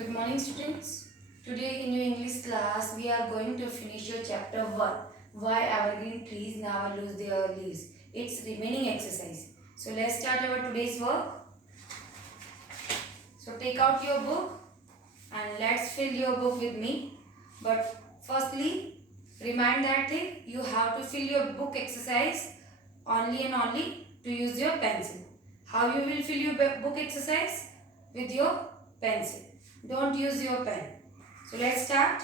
Good morning, students. Today in your English class, we are going to finish your chapter 1. Why evergreen trees never lose their leaves. It's remaining exercise. So let's start our today's work. So take out your book and let's fill your book with me. But firstly, remind that you have to fill your book exercise only and only to use your pencil. How you will fill your book exercise? With your pencil. Don't use your pen. So let's start.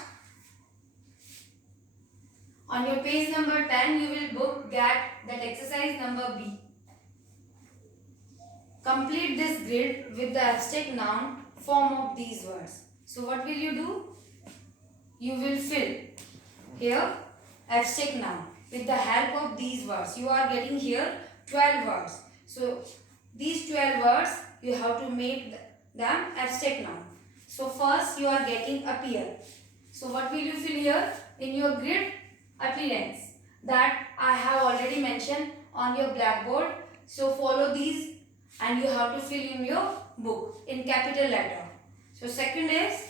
On your page number 10, you will book get that exercise number B. Complete this grid with the abstract noun form of these words. So what will you do? You will fill here abstract noun with the help of these words. You are getting here 12 words. So these 12 words you have to make them abstract noun. So first you are getting appear. So what will you fill here in your grid? Appearance. That I have already mentioned on your blackboard. So follow these and you have to fill in your book in capital letter. So second is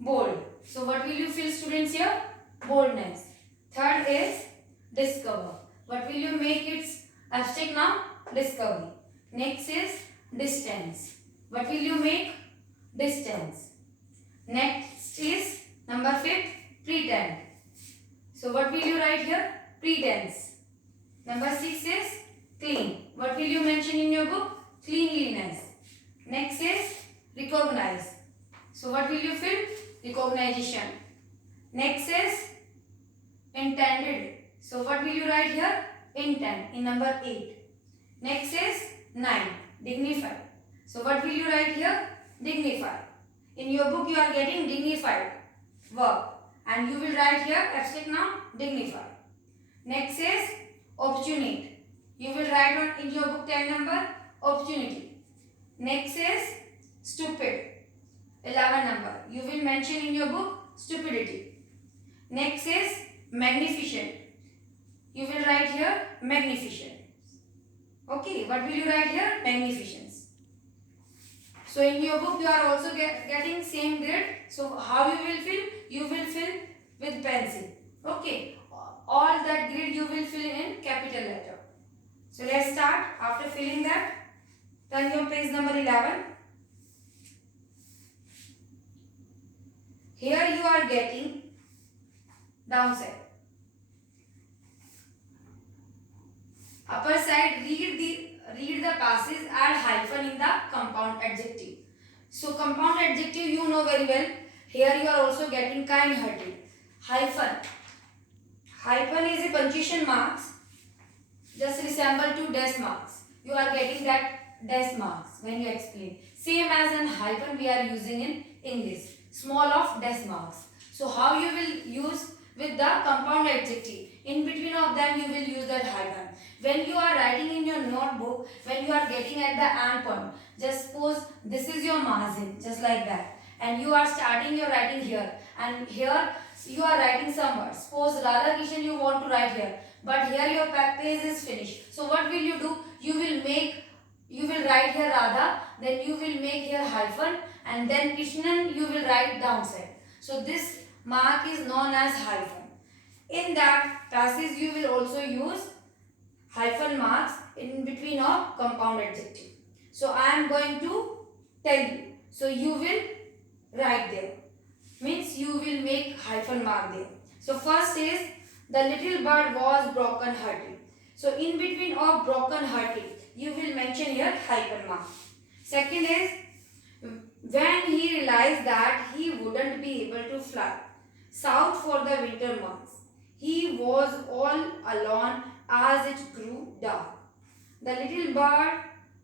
bold. So what will you fill, students, here? Boldness. Third is discover. What will you make its abstract noun? Discovery. Next is distance. What will you make? Distance. Next is number 5, pretend. So what will you write here? Pretense. Number 6 is clean. What will you mention in your book? Cleanliness. Next is recognize. So what will you fill? Recognition. Next is intended. So what will you write here? Intent in number 8. Next is 9. Dignify. So what will you write here? Dignify. In your book you are getting dignified verb and you will write here abstract noun dignify. Next is opportunate. You will write on in your book 10 number opportunity. Next is stupid. 11 number. You will mention in your book stupidity. Next is magnificent. You will write here magnificent. Okay, what will you write here? Magnificence. So in your book you are also getting same grade. So how you will fill? You will fill with pencil. Okay, all that grid you will fill in capital letter. So let's start. After filling that, turn your page number 11. Here you are getting downside. Upper side, read the passage, add hyphen in the compound adjective. So compound adjective you know very well. Here you are also getting kind-hearted. Hyphen. Hyphen is a punctuation marks. Just resemble to dash marks. You are getting that dash marks when you explain. Same as an hyphen we are using in English. Small of dash marks. So how you will use with the compound adjective? In between of them you will use that hyphen. When you are writing in your notebook, when you are getting at the end point, just suppose this is your margin, just like that. And you are starting your writing here. And here you are writing some words. Suppose Radha Kishan you want to write here. But here your page is finished. So what will you do? You will write here Radha. Then you will make here hyphen. And then Krishnan you will write downside. So this mark is known as hyphen. In that passage you will also use hyphen marks in between of compound adjective. So I am going to tell you. So you will write there. Means you will make hyphen mark there. So first is the little bird was broken hearted. So in between of broken hearted you will mention here hyphen mark. Second is when he realized that he wouldn't be able to fly south for the winter months, he was all alone as it grew dark. The little bird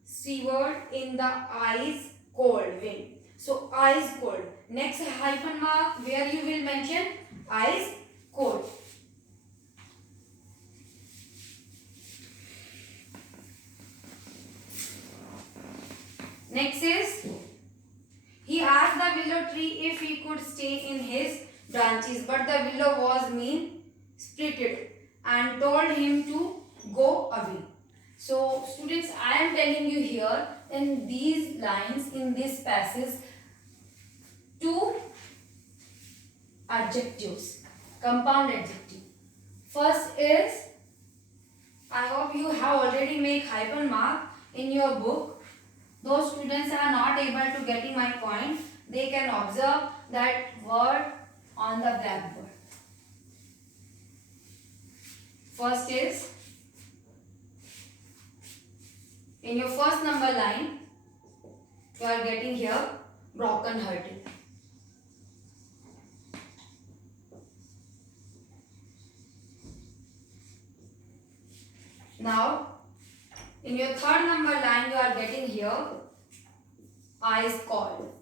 shivered in the ice cold wind. So ice cold. Next hyphen mark where you will mention ice cold. Next is he asked the willow tree if he could stay in his branches, but the willow was mean-spirited and told him to go away. So students, I am telling you here in these lines, in this passage, two adjectives, compound adjective. First is, I hope you have already made hyphen mark in your book. Those students are not able to getting my point, they can observe that word on the blackboard. First is, in your first number line, you are getting here broken hearted. Now, in your third number line, you are getting here eyes cold.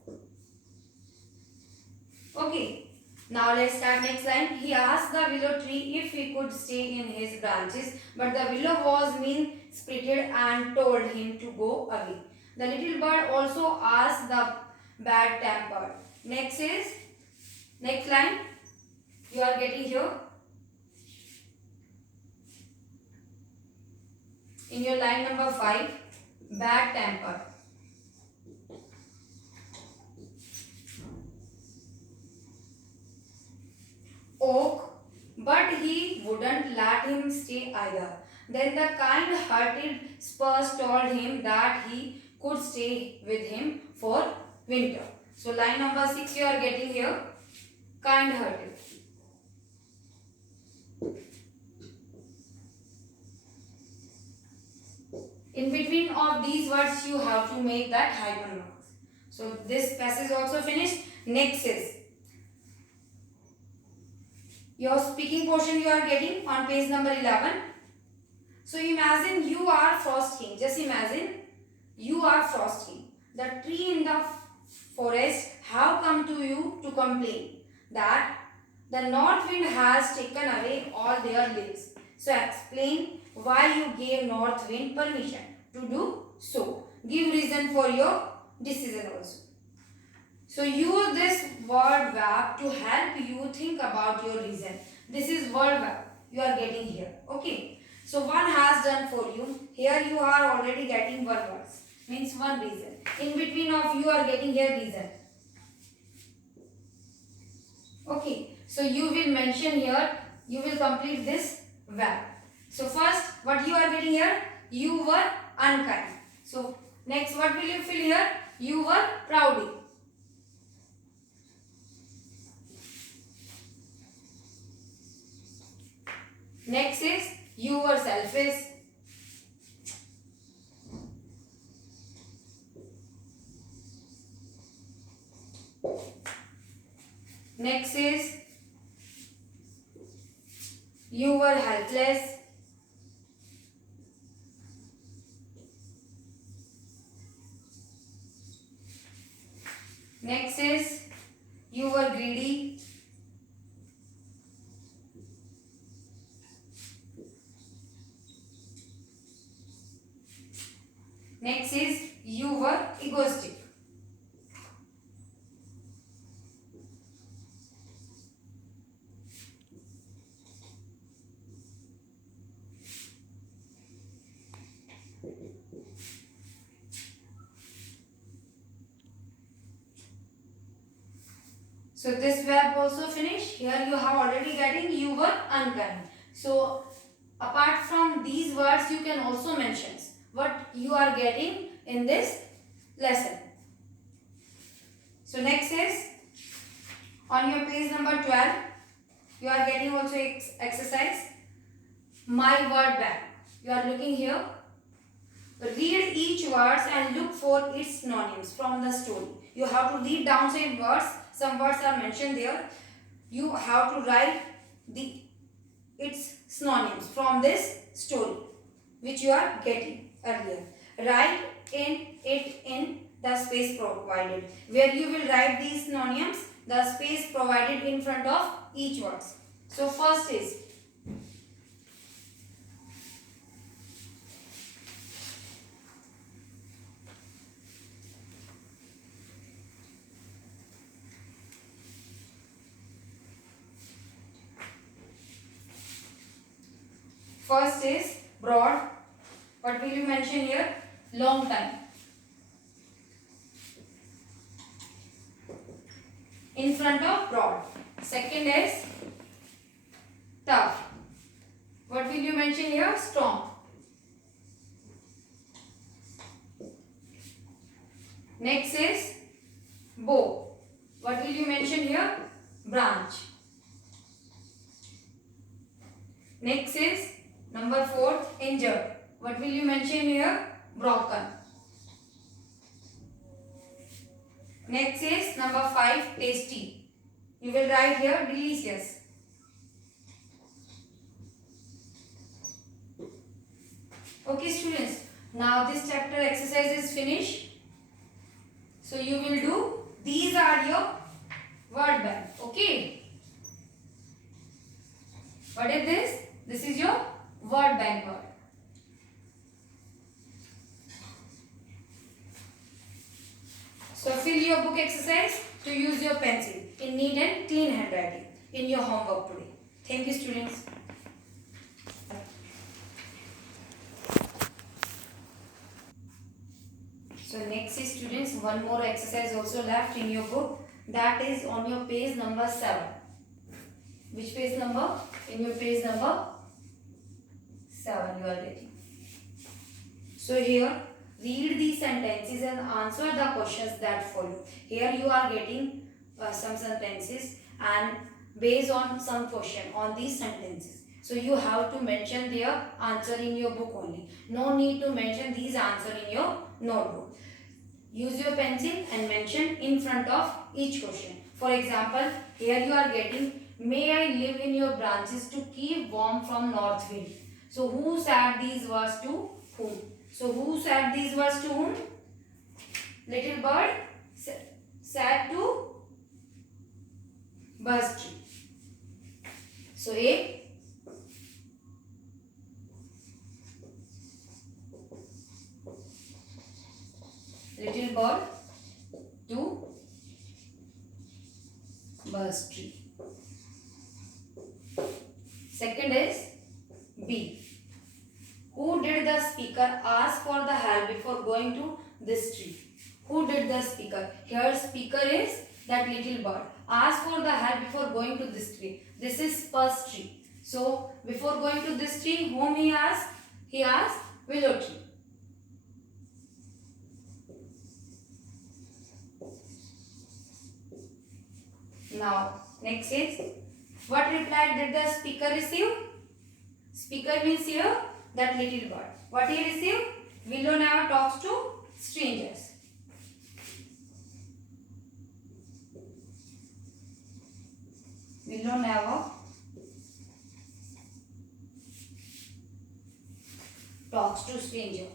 Okay. Now let's start next line. He asked the willow tree if he could stay in his branches, but the willow was mean-spirited and told him to go away. The little bird also asked the bad-tempered. Next line. You are getting here. In your line number 5, bad-tempered. Oak, but he wouldn't let him stay either. Then the kind-hearted Spurs told him that he could stay with him for winter. So line number 6 you are getting here, kind-hearted. In between of these words you have to make that hyphen marks. So this passage also finished. Next is your speaking portion you are getting on page number 11. So imagine you are frosting. Just imagine you are frosting. The tree in the forest have come to you to complain that the north wind has taken away all their leaves. So explain why you gave north wind permission to do so. Give reason for your decision also. So use this word verb to help you think about your reason. This is word verb you are getting here. Okay. So one has done for you. Here you are already getting one words. Means one reason. In between of you are getting here reason. Okay. So you will mention here. You will complete this verb. So first what you are getting here? You were unkind. So next what will you fill here? You were proud. Next is you were selfish. Next is you were helpless. Next is you were greedy. Next is you were egoistic. So this verb also finished. Here you have already getting you were unkind. So apart from these words you can also mention what you are getting in this lesson. So next is on your page number 12 you are getting also exercise my word bank. You are looking here. Read each words and look for its synonyms from the story. You have to read downside words. Some words are mentioned there. You have to write its synonyms from this story which you are getting earlier. Write it in the space provided. Where you will write these synonyms, the space provided in front of each word. So first is broad. What will you mention here? Long time. in front of broad. Second is tough. What will you mention here? Strong. Next is bow. What will you mention here? Branch. Next is number 4, injured. What will you mention here? Broken. Next is number 5, tasty. You will write here delicious. Okay students, now this chapter exercise is finished. So you will do, these are your word bank. Okay. What is this? This is your word bank word. So fill your book exercise to use your pencil in neat and clean handwriting in your homework today. Thank you students. So next is students, one more exercise also left in your book, that is on your page number 7. Which page number? In your page number 7 you are getting. So here read these sentences and answer the questions that follow. Here you are getting some sentences and based on some question on these sentences. So you have to mention their answer in your book only. No need to mention these answer in your notebook. Use your pencil and mention in front of each question. For example, here you are getting, may I live in your branches to keep warm from north wind. So who said these words to whom? So who said these words to whom? Little bird said to buzz tree. So A. Little bird to buzz tree. Second is B. Who did the speaker ask for the help before going to this tree? Who did the speaker? Here speaker is that little bird. Ask for the help before going to this tree. This is buzz tree. So before going to this tree, whom he asked? He asked willow tree. Now next is, what reply did the speaker receive? Speaker means here that little bird. What he received? Willow never talks to strangers. Willow never talks to stranger.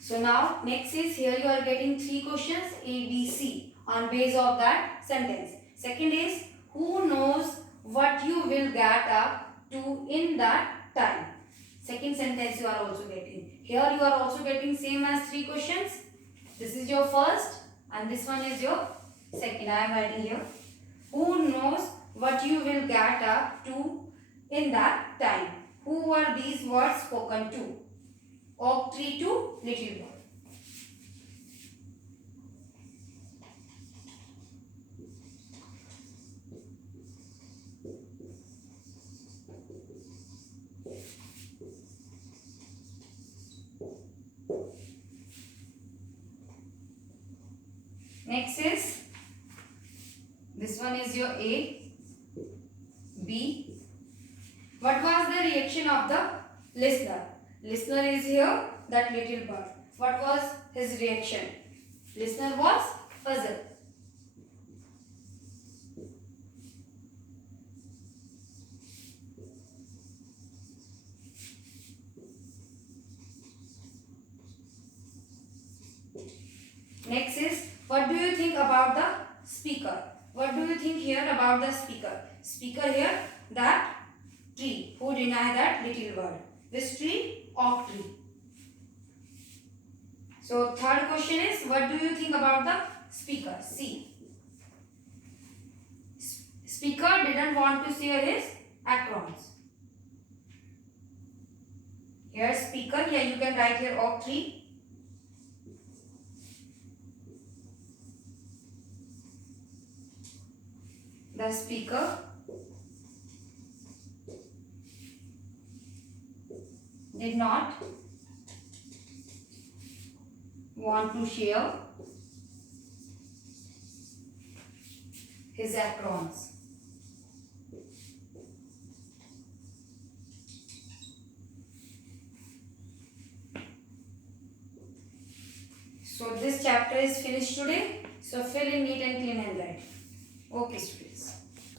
So now next is, here you are getting 3 questions A, B, C on base of that sentence. Second is, who knows what you will get up to in that time. Second sentence you are also getting. Here you are also getting same as 3 questions. This is your first and this one is your second. I am writing here. Who knows what you will get up to in that time. Who were these words spoken to? Oak tree to little bird. Next is, this one is your A, B. What was the reaction of the listener? Listener is here that little bird. What was his reaction? Listener was puzzled. Next is, what do you think about the speaker? What do you think here about the speaker? Speaker here, that tree. Who denied that little bird? Which tree? Oak tree. So third question is, what do you think about the speaker? C. Speaker didn't want to share his acrons. Here speaker, here you can write here OC3. The speaker did not want to share his acrons. So this chapter is finished today. So fill in neat and clean handwriting. Okay, students.